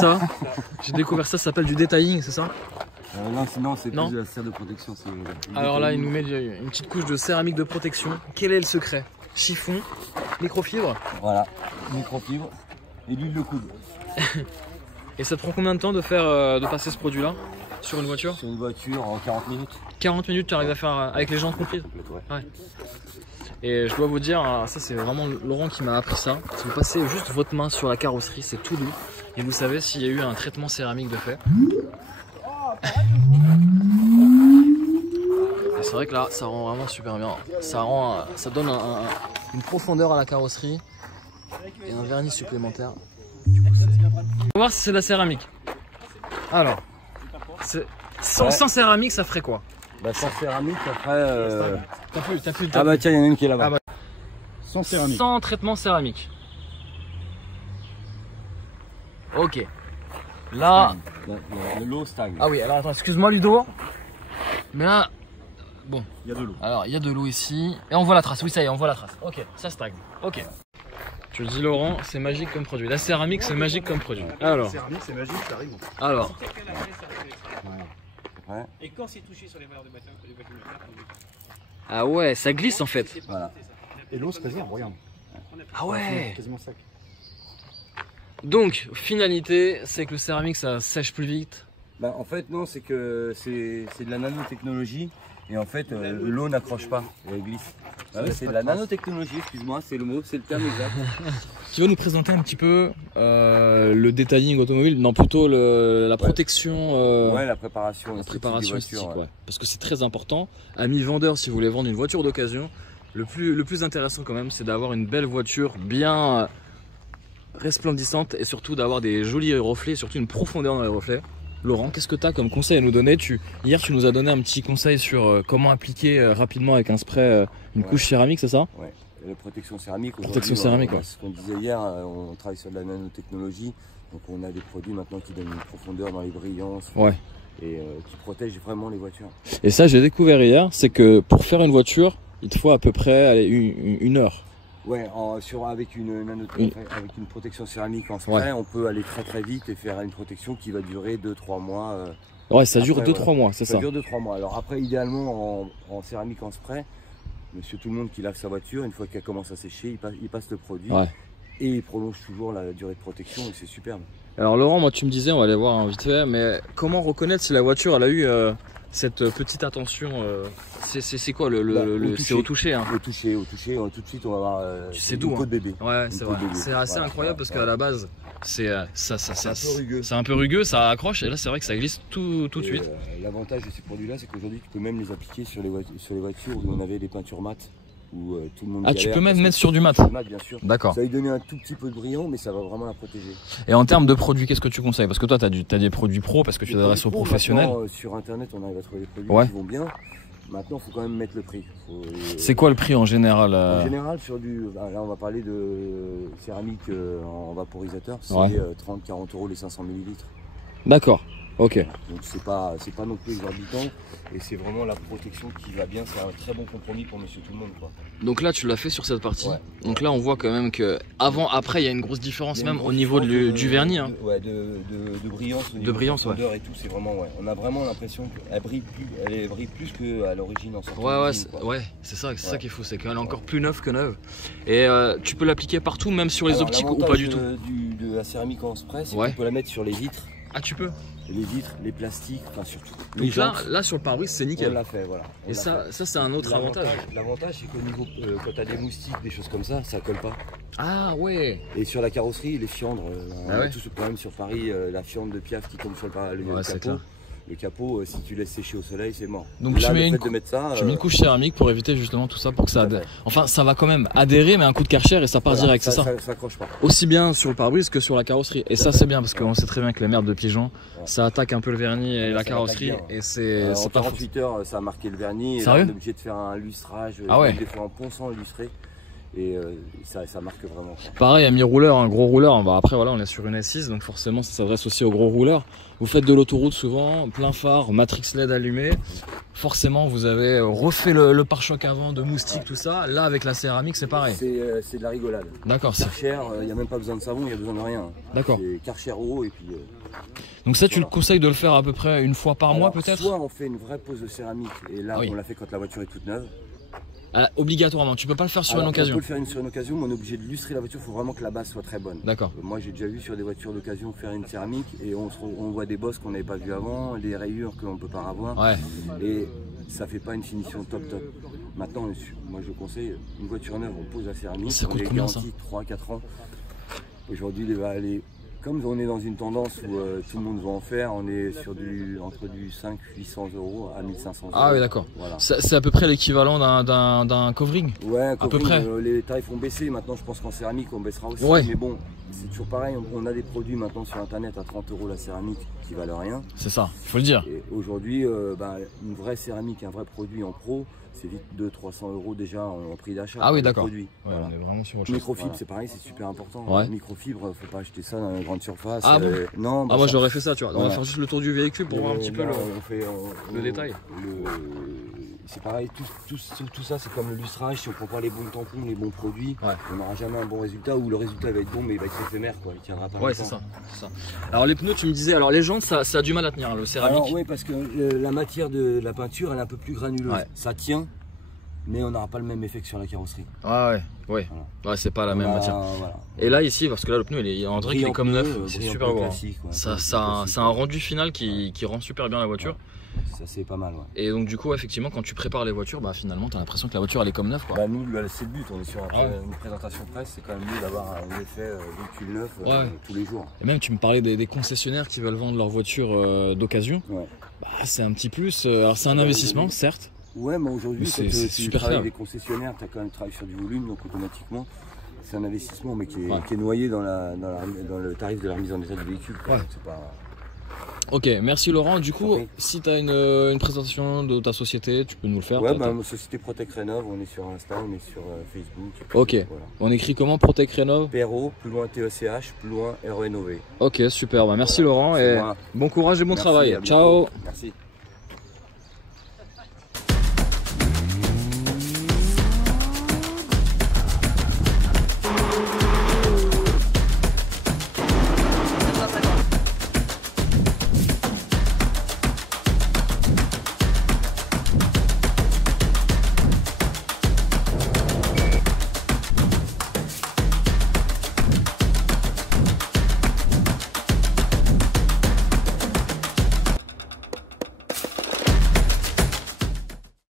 Ça, j'ai découvert ça s'appelle du detailing, c'est ça? Non, sinon c'est plus de la cire de protection. Alors là, il nous met une petite couche de céramique de protection. Quel est le secret? Chiffon, microfibre. Voilà, microfibre et l'huile de coude. Et ça te prend combien de temps de passer ce produit-là sur une voiture? Sur une voiture en 40 minutes. 40 minutes, tu arrives à faire avec les jantes comprises? Ouais. Et je dois vous dire, ça c'est vraiment Laurent qui m'a appris ça. Si vous passez juste votre main sur la carrosserie, c'est tout doux. Et vous savez s'il y a eu un traitement céramique de fait. Et c'est vrai que là, ça rend vraiment super bien. Ça donne une profondeur à la carrosserie et un vernis supplémentaire. On va voir si c'est de la céramique. Alors, sans céramique, ça ferait quoi? Bah sans céramique, ça ferait... T'as plus Ah bah tiens, il y en a une qui est là-bas. Ah bah. Sans céramique. Sans traitement céramique. Ok. Là... L'eau stagne. Ah oui, alors attends, excuse-moi Ludo. Mais là... Bon. Il y a de l'eau. Alors, il y a de l'eau ici. Et on voit la trace. Oui, ça y est, on voit la trace. Ok, ça stagne. Ok. Je le dis Laurent, c'est magique comme produit. La céramique, c'est magique comme produit. Alors. La céramique, c'est magique, ça arrive. Alors. Ouais. Et quand c'est touché sur les valeurs de bâtiment, Ah ouais, ça glisse en fait. Voilà. Et l'eau se réserve, regarde. Ah ouais. Quasiment sec. Donc, finalité, c'est que le céramique, ça sèche plus vite. Bah en fait non, c'est que c'est de la nanotechnologie et en fait l'eau n'accroche pas, elle glisse. Ah ouais, c'est de la nanotechnologie, excuse-moi, c'est le mot, c'est le terme exact. Tu vas nous présenter un petit peu le detailing automobile, non plutôt la protection. Ouais, la préparation esthétique, ouais. Parce que c'est très important. Amis vendeurs, si vous voulez vendre une voiture d'occasion, le plus intéressant quand même, c'est d'avoir une belle voiture bien resplendissante et surtout d'avoir des jolis reflets, surtout une profondeur dans les reflets. Laurent, qu'est-ce que tu as comme conseil à nous donner? Hier, tu nous as donné un petit conseil sur comment appliquer rapidement avec un spray une couche céramique, c'est ça? Ouais, la protection céramique. Protection céramique, ouais. Ce qu'on disait hier, on travaille sur de la nanotechnologie, donc on a des produits maintenant qui donnent une profondeur dans les brillances. Ouais. Et qui protègent vraiment les voitures. Et ça, j'ai découvert hier, c'est que pour faire une voiture, il te faut à peu près une heure. Ouais, avec une protection céramique en spray, on peut aller très vite et faire une protection qui va durer 2-3 mois. Ouais, ça dure 2-3 mois, c'est ça. Ça dure 2-3 mois. Alors après, idéalement, en céramique en spray, monsieur tout le monde qui lave sa voiture, une fois qu'elle commence à sécher, il passe le produit et il prolonge toujours la durée de protection et c'est superbe. Alors Laurent, moi tu me disais, on va aller voir vite fait, mais comment reconnaître si la voiture elle a eu cette petite attention, c'est quoi c'est au toucher hein. Au toucher, tout de suite on va voir c'est doux, peau de bébé. Ouais, c'est vrai. C'est assez incroyable parce qu'à la base c'est un peu rugueux, ça accroche et là c'est vrai que ça glisse tout de suite. L'avantage de ces produits-là, c'est qu'aujourd'hui tu peux même les appliquer sur les voitures où on avait des peintures mates. Où tout le monde ah, tu peux même mettre sur du mat. Bien sûr. D'accord. Ça va lui donner un tout petit peu de brillant, mais ça va vraiment la protéger. Et en termes de produits, qu'est-ce que tu conseilles? Parce que toi, tu as des produits pro, parce que tu t'adresses aux professionnels. Sur internet, on arrive à trouver des produits qui vont bien. Maintenant, il faut quand même mettre le prix. C'est quoi le prix en général? En général, là, on va parler de céramique en vaporisateur. C'est 30-40 € les 500 ml. D'accord. Ok. Donc c'est pas non plus exorbitant et c'est vraiment la protection qui va bien, c'est un très bon compromis pour monsieur tout le monde quoi. Donc là tu l'as fait sur cette partie, donc là on voit quand même que avant après il y a une grosse différence même au niveau du vernis hein. Ouais, de brillance, de brillance et tout, c'est vraiment on a vraiment l'impression qu'elle brille plus qu'à l'origine en sortant. Ouais, c'est ça qu'il faut, c'est qu'elle est encore plus neuve que neuve. Et tu peux l'appliquer partout, même sur les optiques ou pas du tout? De la céramique en spray, c'est qu'on peut la mettre sur les vitres. Ah tu peux? Les vitres, les plastiques, enfin surtout. Donc là sur le pare-brise c'est nickel. On l'a fait, voilà. Et ça c'est un autre avantage. L'avantage c'est qu'au niveau, quand tu as des moustiques, des choses comme ça colle pas. Ah ouais. Et sur la carrosserie, les fiandres, on a tout ce problème sur Paris, la fiandre de Piaf qui tombe sur le capot. Le capot, si tu laisses sécher au soleil, c'est mort. Donc là, tu mets une couche céramique pour éviter justement tout ça, pour que ça adhère. Enfin, ça va quand même adhérer, mais un coup de Karcher et ça part direct, c'est ça? Ça accroche pas. Aussi bien sur le pare-brise que sur la carrosserie. Et ça, c'est bien parce qu'on sait très bien que les merdes de pigeons, ça attaque un peu le vernis et la carrosserie. Et c'est en 48 heures, ça a marqué le vernis. Et là, on est obligé de faire un lustrage, des fois en ponçant illustré. Et ça marque vraiment. Pareil, ami rouleur, un gros rouleur. Après voilà, on est sur une S6, donc forcément ça s'adresse aussi aux gros rouleurs. Vous faites de l'autoroute souvent, plein phare, matrix LED allumée. Forcément vous avez refait le pare-choc avant de moustique, tout ça. Là avec la céramique c'est pareil. C'est de la rigolade. D'accord. Karcher, il n'y a même pas besoin de savon, il n'y a besoin de rien. D'accord. C'est Karcher eau et puis... Donc ça tu le conseilles de le faire à peu près une fois par mois peut-être? Soit on fait une vraie pose de céramique et là on l'a fait quand la voiture est toute neuve. Obligatoirement, tu peux pas le faire sur une occasion. On peut le faire sur une occasion, mais on est obligé de lustrer la voiture, il faut vraiment que la base soit très bonne. D'accord. Moi j'ai déjà vu sur des voitures d'occasion faire une céramique et on voit des bosses qu'on n'avait pas vu avant, des rayures qu'on ne peut pas avoir. Ouais. Et ça fait pas une finition top. Maintenant, moi je conseille une voiture neuve, on pose la céramique, on est garanti 3-4 ans. Aujourd'hui, comme on est dans une tendance où tout le monde va en faire, on est sur entre du 500-800 € à 1500 €. Ah oui, d'accord. Voilà. C'est à peu près l'équivalent d'un covering? Ouais, à peu près. Les tarifs ont baissé, maintenant je pense qu'en céramique on baissera aussi. Ouais. Mais bon, c'est toujours pareil, on a des produits maintenant sur internet à 30 € la céramique qui valent rien. C'est ça, il faut le dire. Aujourd'hui, une vraie céramique, un vrai produit en pro, c'est vite 200-300 € déjà en prix d'achat. Ah oui, d'accord. Ouais, voilà. On est vraiment sur autre chose. Microfibre, c'est pareil, c'est super important. Ouais. Microfibre, faut pas acheter ça dans la grande surface. Ah bon? Non. Moi j'aurais fait ça, tu vois. On va faire juste le tour du véhicule pour voir un petit peu le détail. C'est pareil, tout ça c'est comme le lustrage, si on prend pas les bons tampons, les bons produits, on n'aura jamais un bon résultat, ou le résultat va être bon mais il va être éphémère quoi, il tiendra pas. Ouais, c'est ça. Alors les pneus, tu me disais, alors les jantes ça a du mal à tenir, le céramique. Alors oui, parce que la matière de la peinture elle est un peu plus granuleuse, ça tient, mais on n'aura pas le même effet que sur la carrosserie. Ouais, c'est pas la même matière. Voilà. Et là ici, parce que là le pneu on dirait qu'il est comme neuf, c'est super beau. C'est un rendu final qui rend super bien la voiture. Ça c'est pas mal. Et donc du coup effectivement quand tu prépares les voitures, finalement tu as l'impression que la voiture elle est comme neuve quoi. Nous c'est le but, on est sur une présentation presse, c'est quand même mieux d'avoir un effet véhicule neuf tous les jours. Et même tu me parlais des concessionnaires qui veulent vendre leur voiture d'occasion. C'est un petit plus, alors c'est un investissement certes. Ouais, mais aujourd'hui c'est super travailles avec des concessionnaires, tu as quand même travaillé sur du volume, donc automatiquement c'est un investissement mais qui est noyé dans le tarif de la remise en état du véhicule. C'est pas... Ok, merci Laurent. Du coup, si tu as une présentation de ta société, tu peux nous le faire. Ouais, ma société Protec Rénov, on est sur Insta, on est sur Facebook. Ok, voilà. On écrit comment Protec Rénov? PRO, plus loin TECH, plus loin RENOV. Ok, super. Merci Laurent et bon courage et bon travail. Ciao. Merci.